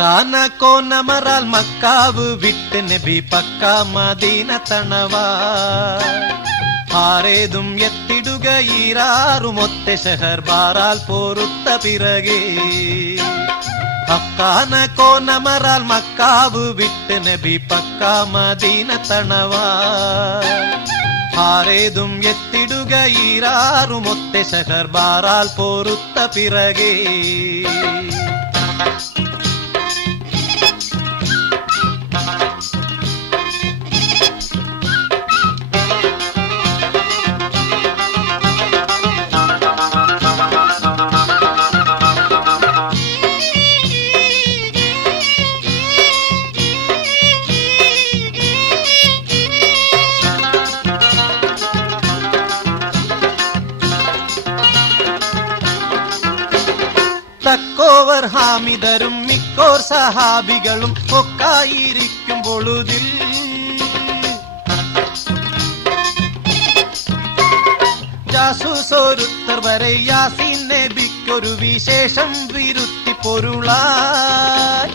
അക്കാന കോനമറാൽ macaw വിട്ട് നബി പക്ക Medina തണവാ ആരേതും എത്തിടുക ഈരാറുമൊത്തെ ഷഹർ ബാറാൽ പോരുത്ത പിറകെ അക്കാന കോനമറാൽ മക്കാവ് വിട്ട് നബി പക്ക മദീന തണവാ ആരേതും എത്തിടുക ഈരാറുമൊത്തെ ഷഹർ ബാറാൽ പോരുത്ത പിറകെ തക്കോവർ ഹാമിദരും മിക്കോർ സഹാബികളും ഒക്കായിരിക്കും പൊഴുതിൽ ജാസൂസോരുത്തർ വരെ യാസീൻ നബിക്കൊരു വിശേഷം വിരുത്തി പൊരുളായി